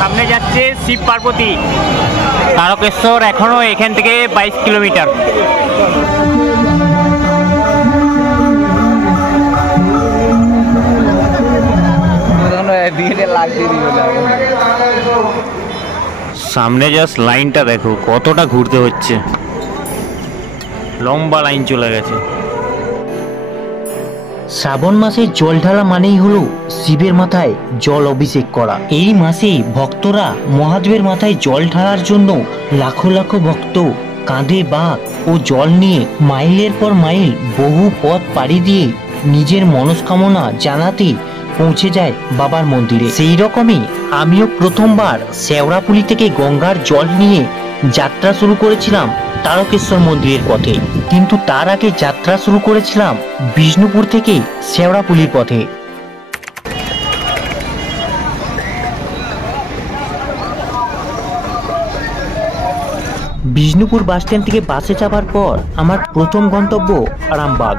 সামনে যাচ্ছে শিব পার্বতী তারকেশ্বর, এখনো এখান থেকে 22 কিলোমিটার। সামনে জাস্ট লাইনটা দেখো কতটা ঘুরতে হচ্ছে, লম্বা লাইন চলে গেছে। শ্রাবণ মাসে জল ঢালা মানেই হলো শিবের মাথায় জল অভিষেক করা। এই মাসে ভক্তরা মহাদেবের মাথায় জল ঢালার জন্য লাখো লাখো ভক্ত কাঁধে বাঁক ও জল নিয়ে মাইলের পর মাইল বহু পথ পাড়ি দিয়ে নিজের মনস্কামনা জানাতে পৌঁছে যায় বাবার মন্দিরে। সেই রকমই আমিও প্রথমবার শেওড়াফুলি থেকে গঙ্গার জল নিয়ে যাত্রা শুরু করেছিলাম তারকেশ্বর মন্দিরের পথে, কিন্তু তার আগে যাত্রা শুরু করেছিলাম বিষ্ণুপুর থেকে শেওড়াফুলির পথে। বিষ্ণুপুর বাসস্ট্যান্ড থেকে বাসে চাপার পর আমার প্রথম গন্তব্য আরামবাগ।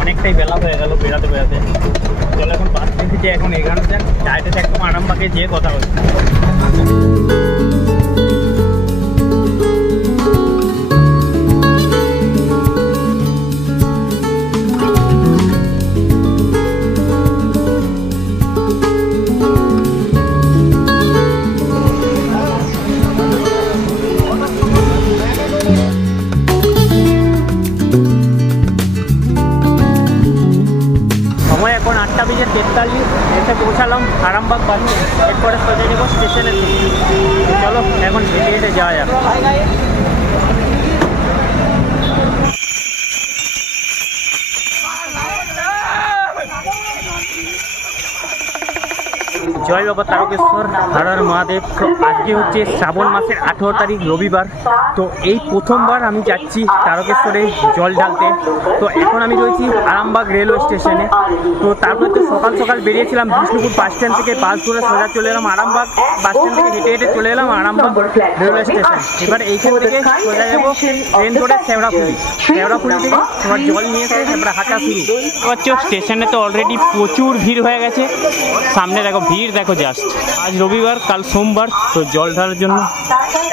অনেকটাই বেলা হয়ে গেল বেড়াতে বেড়াতে। চলো এখন বাস থেকে এখন এগানো যান, ডাইরেক্ট একদম আরামবাগে যেয়ে কথা হচ্ছে। এখন 8:43 এসে পৌঁছালাম আরামবাগ বাসে। এরপরে সোজা যাবো স্টেশনে। চলো এখন হেঁটে হেঁটে যাওয়া যাক। জয় বাবা তারকেশ্বর, হর হর মহাদেব। তো আজকে হচ্ছে শ্রাবণ মাসের 18 তারিখ রবিবার। তো এই প্রথমবার আমি যাচ্ছি তারকেশ্বরে জল ঢালতে। তো এখন আমি রয়েছি আরামবাগ রেলওয়ে স্টেশনে। তো তারপরে তো সকাল সকাল বেরিয়েছিলাম বিষ্ণুপুর বাস স্ট্যান্ড থেকে, বাস ধরে সোজা চলে এলাম আরামবাগ বাস স্ট্যান্ড থেকে, হেঁটে হেঁটে চলে এলাম আরামবাগ রেলওয়ে স্টেশন। এবার এইখান থেকে সোজা যাবো ট্রেন ধরে শেওড়াফুলি। শেওড়াফুলি থেকে এবার জল নিয়ে এসে এবার হাঁটা শুরু করছো। স্টেশনে তো অলরেডি প্রচুর ভিড় হয়ে গেছে। সামনে দেখো ভিড় দেখো জাস্ট। আজ রবিবার, কাল সোমবার, তো জল ঢালার জন্য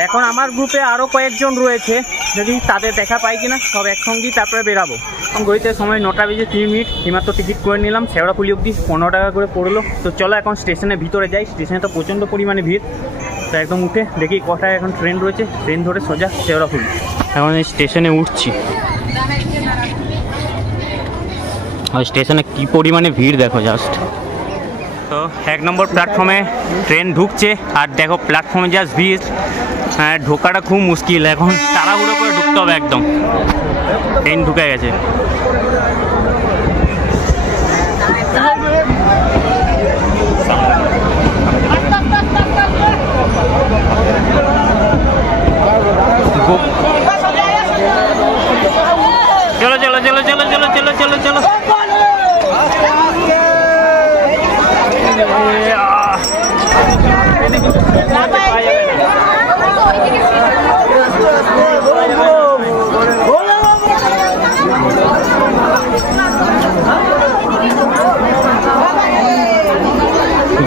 এখন আমার গ্রুপে আরও কয়েকজন রয়েছে, যদি তাদের দেখা পাই কিনা সব একসঙ্গেই তারপরে বেরাবো। গইতে সময় 9:03। এইমাত্র টিকিট করে নিলাম শেওড়াফুলি অবধি, 15 টাকা করে পড়লো। তো চলো এখন স্টেশনের ভিতরে যাই। স্টেশনে তো প্রচণ্ড পরিমাণে ভিড়। তো একদম উঠে দেখি কটায় এখন ট্রেন রয়েছে, ট্রেন ধরে সোজা শেওড়াফুলি। এখন এই স্টেশনে উঠছি। আর স্টেশনে কী পরিমাণে ভিড় দেখো জাস্ট। তো 1 নম্বর প্ল্যাটফর্মে ট্রেন ঢুকছে, আর দেখো প্ল্যাটফর্মে জাস্ট ভিড়। হ্যাঁ, ঢোকাটা খুব মুশকিল, এখন তাড়াহুড়ো করে ঢুকতে হবে একদম। ট্রেন ঢুকে গেছে। চলো চলো চলো চলো চলো চলো চলো চলো।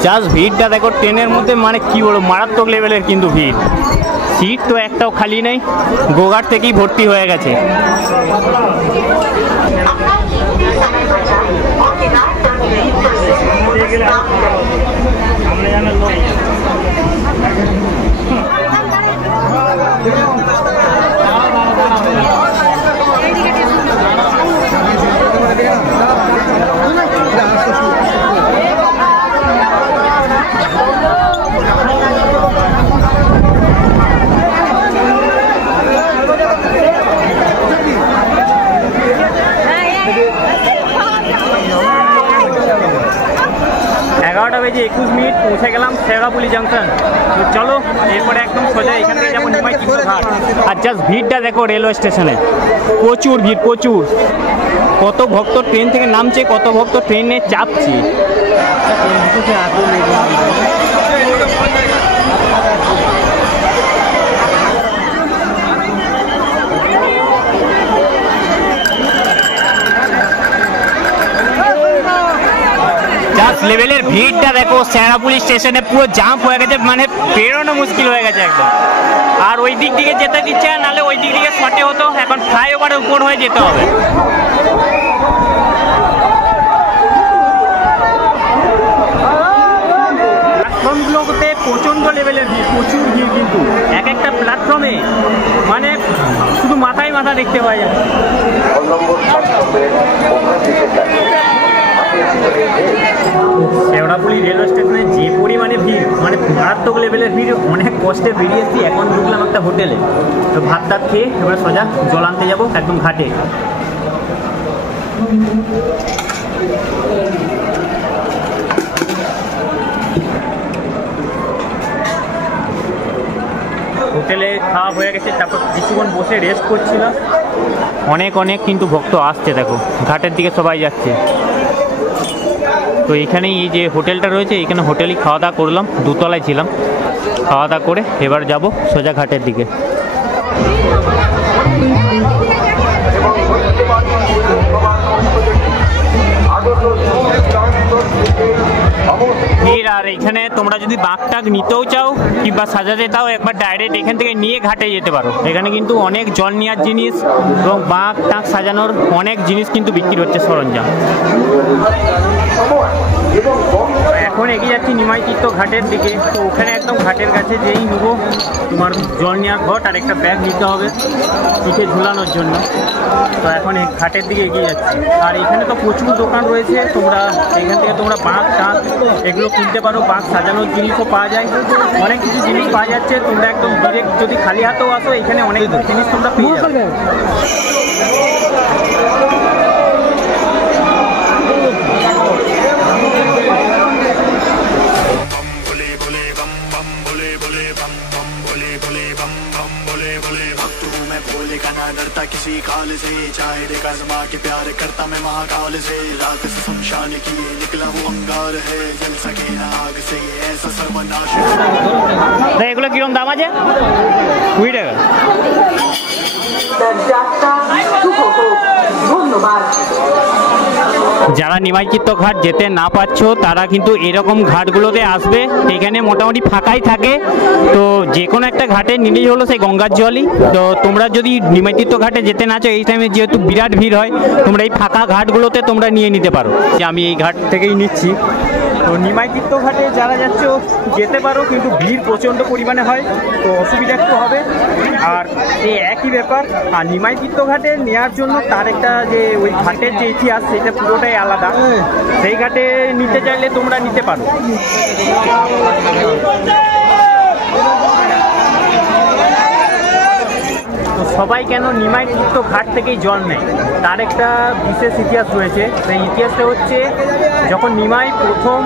জাস্ট ভিড়টা দেখো ট্রেনের মধ্যে, মানে কি বলবো, মারাত্মক লেভেলের কিন্তু ভিড়। সিট তো একটাও খালি নেই, গোঘাট থেকেই ভর্তি হয়ে গেছে। বেজে 21 মিনিট পৌঁছে গেলাম শেওড়াফুলি জাংশন। তো চলো এরপরে একদম সোজা এখান থেকে যাবো নিমাই তীর্থঘাট। আর জাস্ট ভিড়টা দেখো রেলওয়ে স্টেশনে, প্রচুর ভিড় প্রচুর। কত ভক্ত ট্রেন থেকে নামছে, কত ভক্ত ট্রেনে চাপছে। লেভেলের ভিড়টা দেখো, শেওড়াফুলি স্টেশনে পুরো জাম্প হয়ে গেছে, মানে বেরোনো মুশকিল হয়ে গেছে একদম। আর ওই দিক দিকে যেতে দিচ্ছে না, নাহলে ওই দিক দিকে শর্টে হতো, এখন ফ্লাইওভারের উপর হয়ে যেতে হবে। প্ল্যাটফর্মগুলোতে প্রচণ্ড লেভেলের ভিড়, প্রচুর ভিড়, কিন্তু এক একটা প্ল্যাটফর্মে মানে শুধু মাথায় মাথা দেখতে পাওয়া যায়। শেওড়াফুলি রেলওয়ে স্টেশনে যে পরিমাণে ভিড়, মানে মারাত্মক লেভেলের ভিড়। অনেক কষ্টে বেরিয়েছি, এখন ঢুকলাম একটা হোটেলে। তো ভাত টাত খেয়ে এবার সোজা জল আনতে যাবো একদম ঘাটে। হোটেলে খাওয়া হয়ে গেছে, তারপর কিছুক্ষণ বসে রেস্ট করছিলাম। অনেক অনেক কিন্তু ভক্ত আসছে, দেখো ঘাটের দিকে সবাই যাচ্ছে। তো এখানেই এই যে হোটেলটা রয়েছে, এখানে হোটেলেই খাওয়া দাওয়া করলাম, দুতলায় ছিলাম। খাওয়া দাওয়া করে এবার যাব সোজা ঘাটের দিকে। আর এখানে তোমরা যদি বাঘ টাক নিতেও চাও কিংবা সাজাতে চাও, একবার ডাইরেক্ট এখান থেকে নিয়ে ঘাটে যেতে পারো। এখানে কিন্তু অনেক জল নেওয়ার জিনিস এবং বাঘ টাক সাজানোর অনেক জিনিস কিন্তু বিক্রি হচ্ছে, সরঞ্জাম। এখন এগিয়ে যাচ্ছি নিমাই তীর্থ ঘাটের দিকে। তো ওখানে একদম ঘাটের কাছে যেই নেবো তোমার জল নেওয়ার ঘট আর একটা ব্যাগ নিতে হবে পিঠে ঝুলানোর জন্য। তো এখন এই ঘাটের দিকে এগিয়ে যাচ্ছি। আর এখানে তো প্রচুর দোকান রয়েছে, তোমরা এখান থেকে তোমরা বাঘ টাক এগুলো কিনতে পারো। বাঘ সাজানোর জিনিসও পাওয়া যায়, অনেক কিছু জিনিস পাওয়া যাচ্ছে। তোমরা একদম ডিরেক্ট যদি খালি হাতেও আসো, এখানে অনেক জিনিস তোমরা পেয়ে যাবে। डरता किसी काल से, चाहे देखा जमा के प्यार करता मैं महाकाल से। रात से शमशान की निकला वो अंगार है, जल सके ना आग से ऐसा सर्वनाश है। এগুলো কিরকম দাম আছে? 20 টাকা। ধন্যবাদ। যারা নিমাই তীর্থ ঘাট যেতে না পারছো তারা কিন্তু এরকম ঘাটগুলোতে আসবে, এখানে মোটামুটি ফাঁকাই থাকে। তো যে কোনো একটা ঘাটে নিলেই হলো, সেই গঙ্গার জলই। তো তোমরা যদি নিমাই তীর্থ ঘাটে যেতে না চাও, এই টাইমে যেহেতু বিরাট ভিড় হয়, তোমরা এই ফাঁকা ঘাটগুলোতে তোমরা নিয়ে নিতে পারো। যে আমি এই ঘাট থেকেই নিচ্ছি। তো নিমাই তীর্থ ঘাটে যারা যাচ্ছ যেতে পারো, কিন্তু ভিড় প্রচণ্ড পরিমাণে হয়, তো অসুবিধা একটু হবে। আর এই একই ব্যাপার। আর নিমাই তীর্থ ঘাটে নেওয়ার জন্য তার একটা যে ওই ঘাটের যে ইতিহাস, সেটা পুরোটাই আলাদা। সেই ঘাটে নিতে চাইলে তোমরা নিতে পারো। তো সবাই কেন নিমাই তীর্থ ঘাট থেকেই জল নেয়, তার একটা বিশেষ ইতিহাস রয়েছে। সেই ইতিহাসটা হচ্ছে, যখন নিমাই প্রথম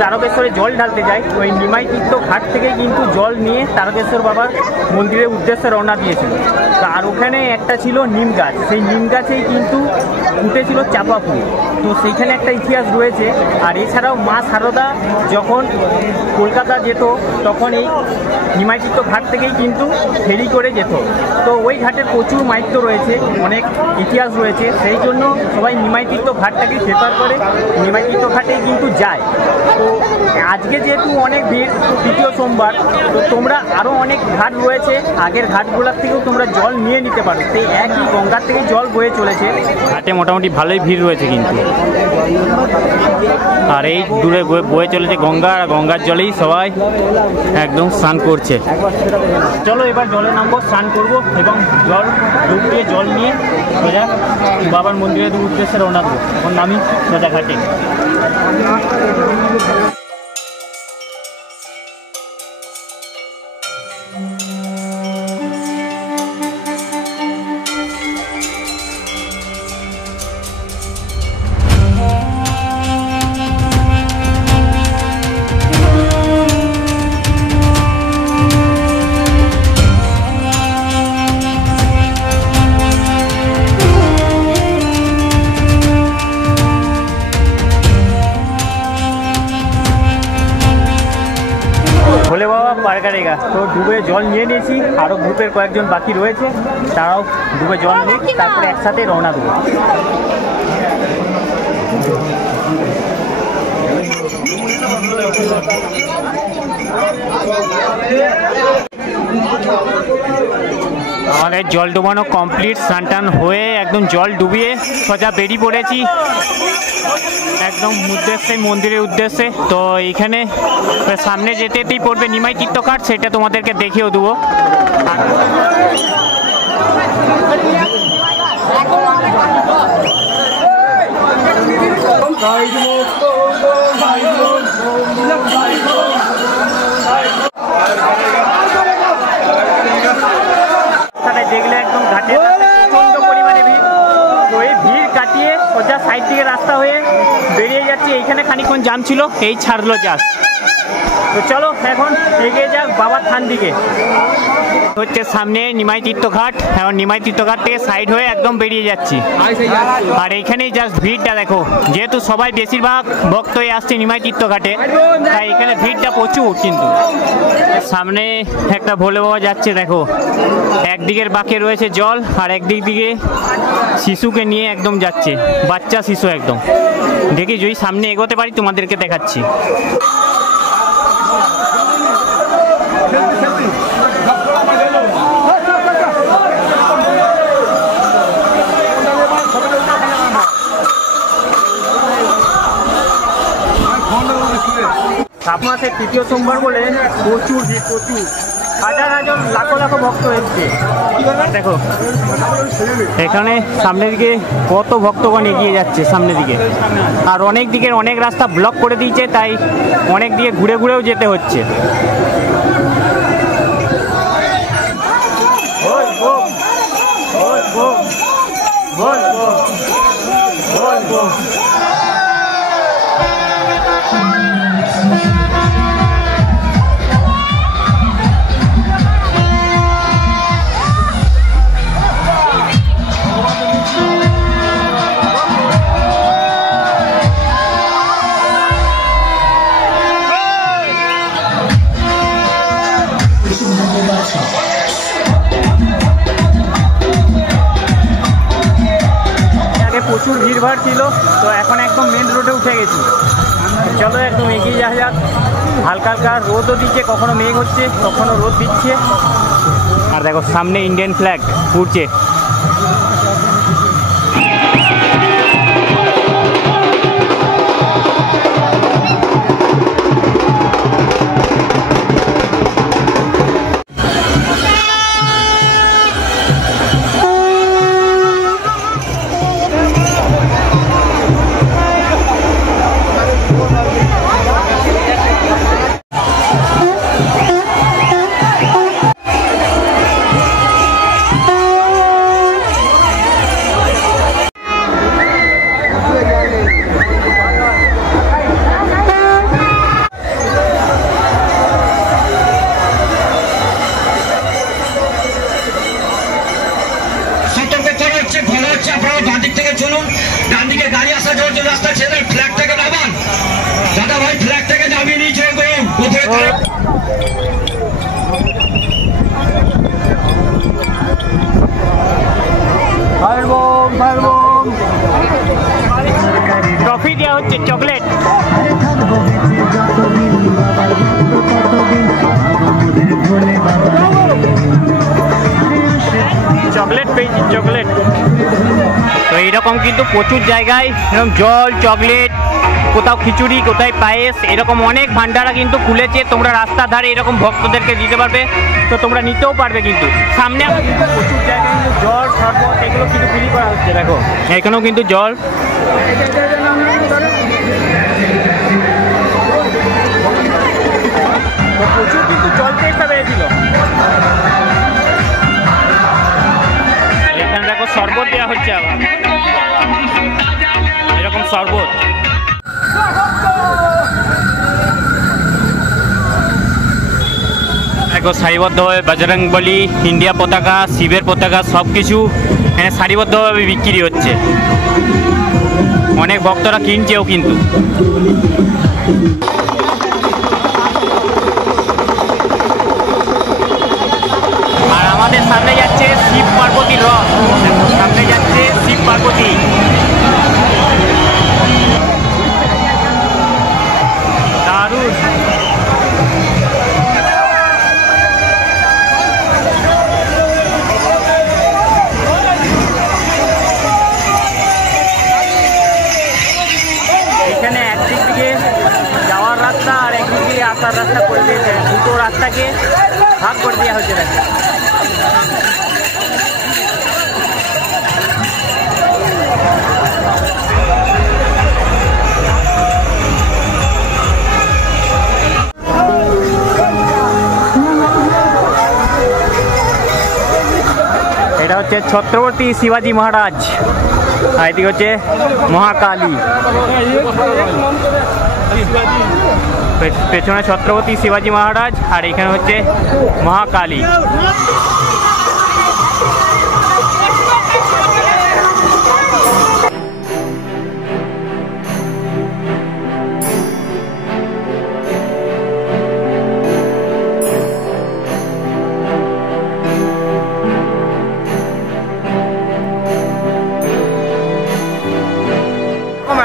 তারকেশ্বরে জল ঢালতে যায়, ওই নিমাই তীর্থ ঘাট থেকেই কিন্তু জল নিয়ে তারকেশ্বর বাবার মন্দিরের উদ্দেশ্যে রওনা দিয়েছিল। আর ওখানে একটা ছিল নিম গাছ, সেই নিম গাছেই কিন্তু উঠেছিল চাপা ফুল। তো সেইখানে একটা ইতিহাস রয়েছে। আর এছাড়াও মা শারদা যখন কলকাতা যেত, তখন এই নিমাই তীর্থ ঘাট থেকেই কিন্তু ফেরি করে যেত। তো ওই ঘাটের প্রচুর মাহাত্ম্য রয়েছে, অনেক ইতিহাস রয়েছে। সেই জন্য সবাই নিমাই তীর্থ ঘাটটাকে প্রেফার করে, নিমাই তীর্থ ঘাটেই কিন্তু যায়। তো আজকে যেহেতু অনেক ভিড়, তৃতীয় সোমবার, তো তোমরা আরও অনেক ঘাট রয়েছে, আগের ঘাটগুলোর থেকেও তোমরা জল নিয়ে নিতে পারো। সেই একই গঙ্গার থেকে জল বয়ে চলেছে, ঘাটে মোটামুটি ভালোই ভিড় রয়েছে কিন্তু। আর এই দূরে বয়ে চলেছে গঙ্গা, আর গঙ্গার জলেই সবাই একদম স্নান করছে। চলো এবার জলে নামবো, স্নান করবো এবং জল ডুব দিয়ে জল নিয়ে সোজা বাবার মন্দিরের উদ্দেশ্যে রওনা দেবো। ওর নামই সোজা ঘাটে। বার্গারেগা। তো ডুবে জল নিয়ে নিয়েছি, আরও গ্রুপের কয়েকজন বাকি রয়েছে, তারাও ডুবে জল নিয়ে তারপরে একসাথে রওনা দেবো। আমাদের জল ডুবানো কমপ্লিট, স্নান টান হয়ে একদম জল ডুবিয়ে সোজা বেরিয়ে পড়েছি একদম উদ্দেশ্যে, মন্দিরের উদ্দেশ্যে। তো এইখানে সামনে যেতেই পড়বে নিমাই তীর্থঘাট, সেটা তোমাদেরকে দেখিয়েও দেবো। দেখলে একদম ঘাটে প্রচন্ড পরিমাণে ভিড়। তো এই ভিড় কাটিয়ে সোজা সাইড থেকে রাস্তা হয়ে বেরিয়ে যাচ্ছে। এইখানে খানিকক্ষণ জাম ছিল, এই ছাড়লো জাস্ট। তো চলো এখন এগিয়ে যাক বাবার থান দিকে। হচ্ছে সামনে নিমাই তীর্থঘাট, এখন নিমাই তীর্থঘাট থেকে সাইড হয়ে একদম বেরিয়ে যাচ্ছি। আর এইখানেই জাস্ট ভিড়টা দেখো, যেহেতু সবাই বেশিরভাগ ভক্তই আসছে নিমাই তীর্থঘাটে, তাই এখানে ভিড়টা প্রচুর। কিন্তু সামনে একটা ভোলে বাবা যাচ্ছে দেখো, একদিকের বাঁকে রয়েছে জল আর একদিক দিকে শিশুকে নিয়ে একদম যাচ্ছে, বাচ্চা শিশু একদম। দেখি যদি সামনে এগোতে পারি তোমাদেরকে দেখাচ্ছি। শ্রাবণ মাসের তৃতীয় সোমবার বলে প্রচুর ভিড়, প্রচুর হাজার হাজার লাখো লাখো ভক্ত এসছে। দেখো এখানে সামনের দিকে কত ভক্তগণ এগিয়ে যাচ্ছে সামনের দিকে, আর অনেক দিকের অনেক রাস্তা ব্লক করে দিয়েছে, তাই অনেক দিকে ঘুরে ঘুরেও যেতে হচ্ছে। প্রচুর ভিড়ভাড় ছিল, তো এখন একদম মেন রোডে উঠে গেছি। চলো একদম এগিয়ে যাওয়া যাক। হালকা হালকা রোদও দিচ্ছে, কখনো মেঘ হচ্ছে, কখনো রোদ দিচ্ছে। আর দেখো সামনে ইন্ডিয়ান ফ্ল্যাগ উড়ছে। ট্রফি দেওয়া হচ্ছে, চকলেট। চকলেট পেয়েছি, চকলেট। তো এইরকম কিন্তু প্রচুর জায়গায় এরকম জল, চকলেট, কোথাও খিচুড়ি, কোথায় পায়েস, এরকম অনেক ভান্ডারা কিন্তু খুলেছে। তোমরা রাস্তার ধারে এরকম ভক্তদেরকে দিতে পারবে, তো তোমরা নিতেও পারবে। কিন্তু সামনে প্রচুর জায়গায় কিন্তু জল, শরবত এগুলো কিন্তু ফ্রি করা হচ্ছে। দেখো এখানেও কিন্তু জল। প্রচুর কিন্তু জল টেস্টটা বেড়েছিল। এখানে দেখো শরবত দেওয়া হচ্ছে, আবার এরকম শরবত। দেখো সারিবদ্ধভাবে বজরংবলী, ইন্ডিয়া পতাকা, শিবের পতাকা সব কিছু এখানে সারিবদ্ধভাবে বিক্রি হচ্ছে। অনেক ভক্তরা কিনছেও কিন্তু। যাওয়ার রাস্তা আর একদিক দিয়ে আসার রাস্তা করে দিয়েছে, দুটো রাস্তাকে ভাগ করে দেওয়া হয়েছে। দেখো এটা হচ্ছে ছত্রপতি শিবাজি মহারাজ, আর এদিকে হচ্ছে মহাকালী। পেছনে ছত্রপতি শিবাজি মহারাজ আর এখানে হচ্ছে মহাকালী।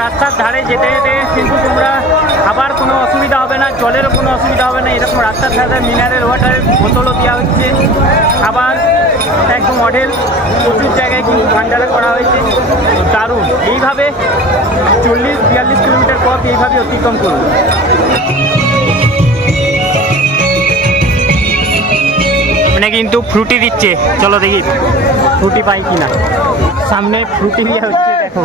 রাস্তার ধারে যেতে যেতে কিন্তু তোমরা আবার কোনো অসুবিধা হবে না, জলেরও কোনো অসুবিধা হবে না। এরকম রাস্তার ধারে মিনারেল ওয়াটারের বোতলও দেওয়া হচ্ছে, আবার একদম মডেল প্রচুর জায়গায় কিন্তু ভান্ডারা করা হয়েছে, দারুণ। এইভাবে 40-42 কিলোমিটার পথ এইভাবে অতিক্রম করুন। মানে কিন্তু ফ্রুটি দিচ্ছে, চলো দেখি ফ্রুটি পাই কিনা। সামনে ফ্রুটি দেওয়া হচ্ছে, দেখো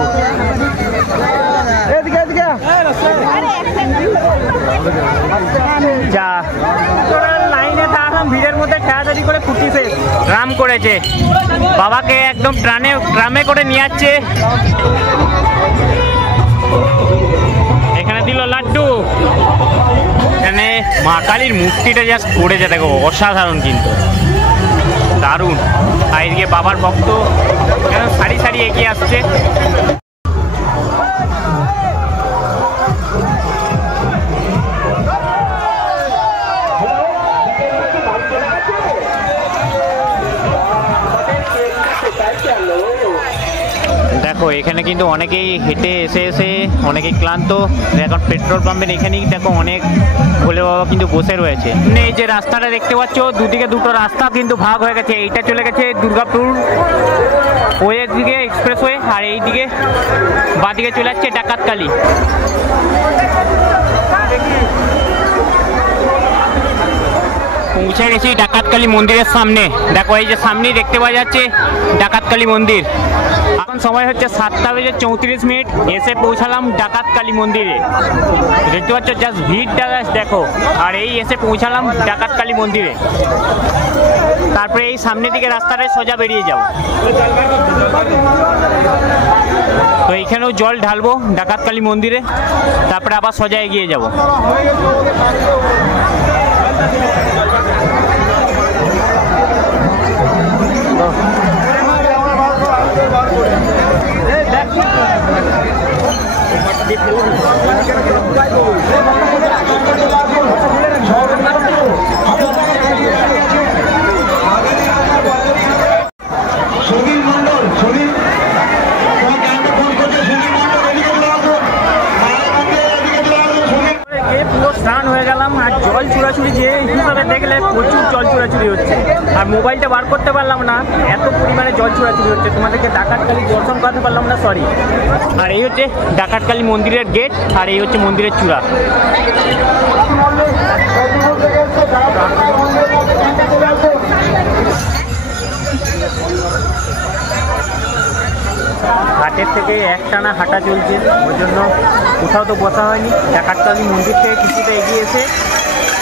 যা লাইনে থাকলাম, ভিড়ের মধ্যে ঠেলাঠেলি করে ফুটি শেষ রাম করেছে। বাবাকে একদম ট্রামে করে নিয়ে যাচ্ছে। এখানে দিল লাড্ডু। এখানে মা কালীর মূর্তিটা জাস্ট পড়েছে, দেখো অসাধারণ কিন্তু দারুণ। আর এদিকে বাবার ভক্ত সারি সারি এগিয়ে আসছে। দেখো এখানে কিন্তু অনেকেই হেঁটে এসে এসে অনেকেই ক্লান্ত, এখন পেট্রোল পাম্পের এখানেই দেখো অনেক ভোলে বাবা কিন্তু বসে রয়েছে। এই যে রাস্তাটা দেখতে পাচ্ছ, দুদিকে দুটো রাস্তা কিন্তু ভাগ হয়ে গেছে। এইটা চলে গেছে দুর্গাপুর ওয়ের দিকে এক্সপ্রেস ওয়ে, আর এই দিকে বাঁদিকে চলে যাচ্ছে ডাকাতকালী। পৌঁছে গেছি ডাকাতকালী মন্দিরের সামনে। দেখো এই যে সামনেই দেখতে পাওয়া যাচ্ছে ডাকাতকালী মন্দির। এখন সময় হচ্ছে 7:34। এসে পৌঁছালাম ডাকাতকালী মন্দিরে। দেখতে পাচ্ছ জাস্ট ভিড়টা দেখো। আর এই এসে পৌঁছালাম ডাকাতকালী মন্দিরে। তারপরে এই সামনের দিকে রাস্তাটা সোজা বেরিয়ে যাব। তো এইখানেও জল ঢালবো ডাকাতকালী মন্দিরে, তারপরে আবার সোজা এগিয়ে যাব। স্নান হয়ে গেলাম, আর জল চুরাচুরি যে হিসাবে দেখলে প্রচুর জল চুরাচুরি হচ্ছে, আর মোবাইলটা বার করতে পারলাম না, এত পরিমাণে জল চুরাচুরি হচ্ছে। তোমাদেরকে ডাকাতকালী দর্শন করাতে পারলাম না, সরি। আর এই হচ্ছে ডাকাতকালী মন্দিরের গেট, আর এই হচ্ছে মন্দিরের চূড়া। ঘাটের থেকে একটানা হাঁটা চলছে, ওই জন্য কোথাও তো বসা হয়নি। ডাকাতকালী মন্দির থেকে কিছুটা এগিয়ে এসে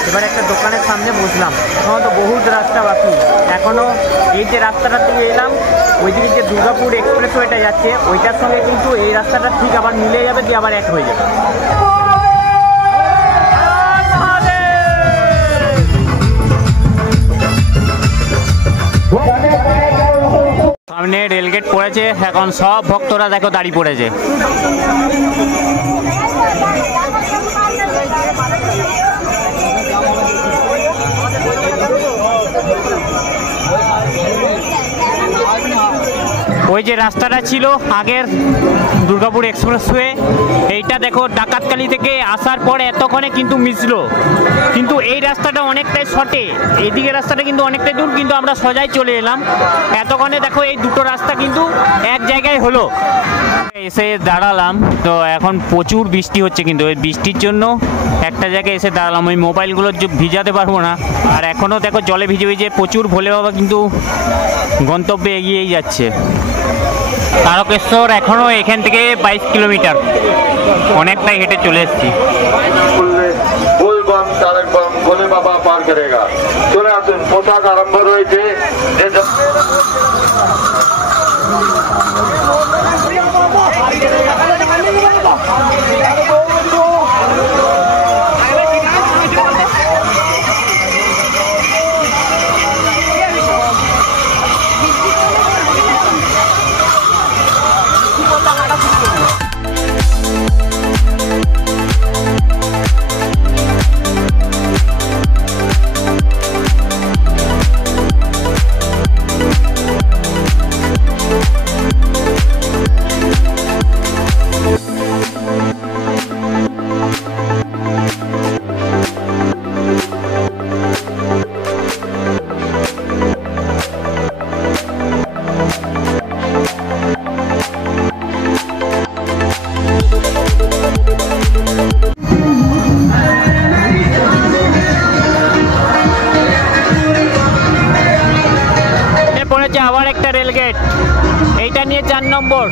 এবার একটা দোকানের সামনে বসলাম। এখনও তো বহুত রাস্তা বাকি, এখনও এই যে রাস্তাটা থেকে এলাম ওইদিকে যে দুর্গাপুর এক্সপ্রেসওয়েটা যাচ্ছে ওইটার সঙ্গে কিন্তু এই রাস্তাটা ঠিক আবার মিলে যাবে, দিয়ে আবার এক হয়ে যাবে। সামনে রেলগেট পড়েছে, এখন সব ভক্তরা দেখো দাঁড়িয়ে পড়েছে। ওই ওই যে রাস্তাটা ছিল আগের দুর্গাপুর এক্সপ্রেসওয়ে, এইটা দেখো ডাকাতকালী থেকে আসার পরে এতক্ষণে কিন্তু মিশলো, কিন্তু এই রাস্তাটা অনেকটাই শর্টে, এইদিকে রাস্তাটা কিন্তু অনেকটাই দূর, কিন্তু আমরা সোজাই চলে এলাম। এতক্ষণে দেখো এই দুটো রাস্তা কিন্তু এক জায়গায় হলো। এসে দাঁড়ালাম, তো এখন প্রচুর বৃষ্টি হচ্ছে, কিন্তু ওই বৃষ্টির জন্য একটা জায়গায় এসে দাঁড়ালাম, ওই মোবাইলগুলো ভিজাতে পারবো না। আর এখনও দেখো জলে ভিজে ভিজে প্রচুর ভোলে বাবা কিন্তু গন্তব্যে এগিয়েই যাচ্ছে। তারকেশ্বর এখনও এখান থেকে 22 কিলোমিটার, অনেকটাই হেঁটে চলে এসেছি। ভোলে বাবা পার করেগা। চলে আসুন, পোশাক আরম্ভ রয়েছে। আবার একটা রেলগেট, এইটা নিয়ে 4 নম্বর।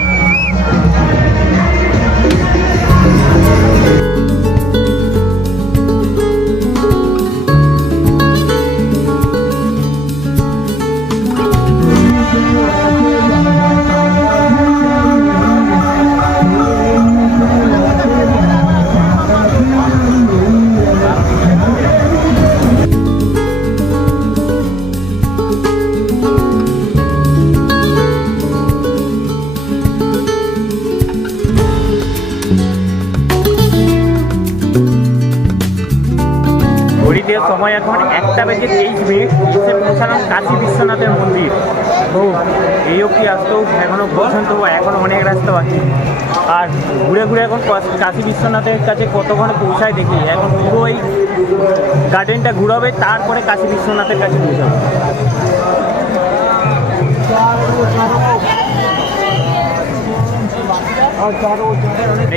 সময় এখন 1:23 এসে পৌঁছালাম কাশী বিশ্বনাথের মন্দির। তো এই অবধি আসতেও এখনও পর্যন্ত এখনও অনেক রাস্তা বাকি, আর ঘুরে ঘুরে এখন কাশী বিশ্বনাথের কাছে কতক্ষণে পৌঁছায় দেখি। এখন পুরো এই গার্ডেনটা ঘুরাবে, তারপরে কাশী বিশ্বনাথের কাছে পৌঁছাবে।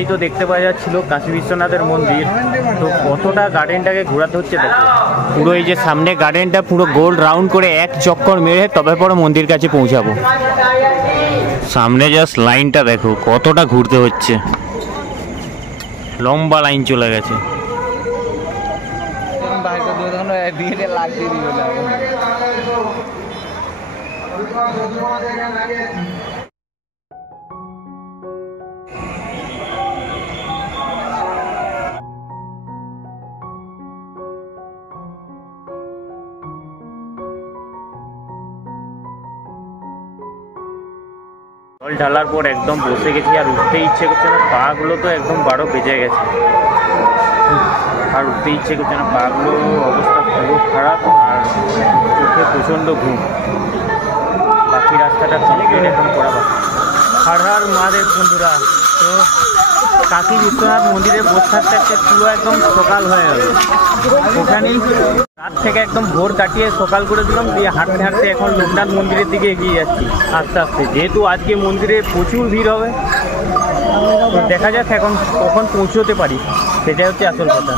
এই তো দেখতে পাওয়া যাচ্ছিল কাশী বিশ্বনাথের মন্দির। তো কতটা গার্ডেনটাকে ঘোরাতে হচ্ছে দেখো, পুরো এই যে সামনে গার্ডেনটা পুরো গোল রাউন্ড করে এক চক্কর মেরে তবে পরে মন্দির কাছে পৌঁছাবো। সামনে জাস্ট লাইনটা দেখো কতটা ঘুরতে হচ্ছে, লম্বা লাইন চলে গেছে। জল ঢালার পর একদম বসে গেছি, আর উঠতে ইচ্ছে করছে না, পাগুলো তো একদম 12 বেজে গেছে, আর উঠতে ইচ্ছে করছে না। পাগুলো অবস্থা পুরো খারাপ, আর চোখে প্রচণ্ড ঘুম। বাকি রাস্তাটা কমপ্লিট এখন করা বাকি। হর হর মহাদেব বন্ধুরা। তো কাশী বিশ্বনাথ মন্দিরে বসে থাকতে থাকতে পুরো একদম সকাল হয়ে গেল। ওখানেই রাত থেকে একদম ভোর কাটিয়ে সকাল করে দিলাম, দিয়ে হাঁটতে হাঁটতে এখন লোকনাথ মন্দিরের দিকে এগিয়ে যাচ্ছি আস্তে আস্তে, যেহেতু আজকে মন্দিরে প্রচুর ভিড় হবে। তো দেখা যাক এখন কখন পৌঁছতে পারি, সেটাই হচ্ছে আসল কথা।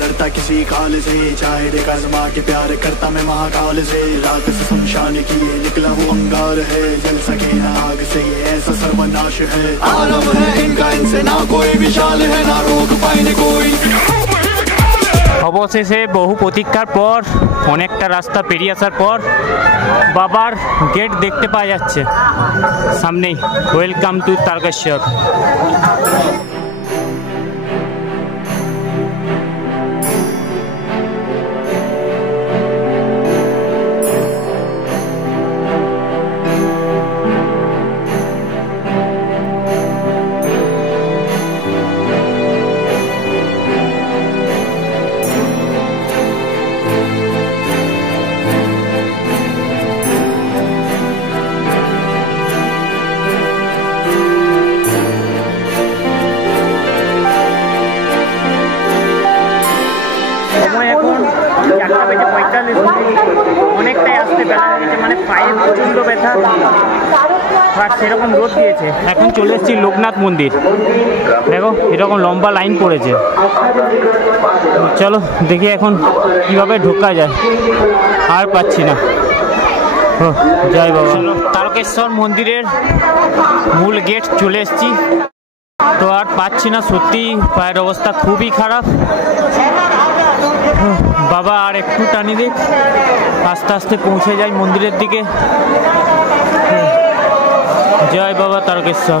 डरता किसी काल से, चाहे देखा आजमा के प्यार करता मैं महाकाल से। रात से शमशान की ये निकला वो अंगार है, जल सके ना आग से ये ऐसा सर्वनाश है। आलम है इनका, इनसे ना कोई विशाल है, ना रोक पाएंगे कोई। অবশেষে বহু প্রতীক্ষার পর অনেকটা রাস্তা পেরিয়ে আসার পর বাবার গেট দেখতে পাওয়া যাচ্ছে সামনেই। Welcome to Tarakeswar. আসতে বেলা হয়ে গেছে, মানে পায়ে প্রচণ্ড ব্যথা আর সেরকম রোদ দিয়েছে। এখন চলে এসেছি লোকনাথ মন্দির, দেখো এরকম লম্বা লাইন পড়েছে। চলো দেখি এখন কিভাবে ঢোকা যায়, আর পাচ্ছি না। জয় বাবা। তারকেশ্বর মন্দিরের মূল গেট চলে এসেছি, তো আর পাচ্ছি না, সত্যি পায়ের অবস্থা খুবই খারাপ। বাবা আর একটু টানি দিক, আস্তে আস্তে পৌঁছে যাই মন্দিরের দিকে। জয় বাবা তারকেশ্বর।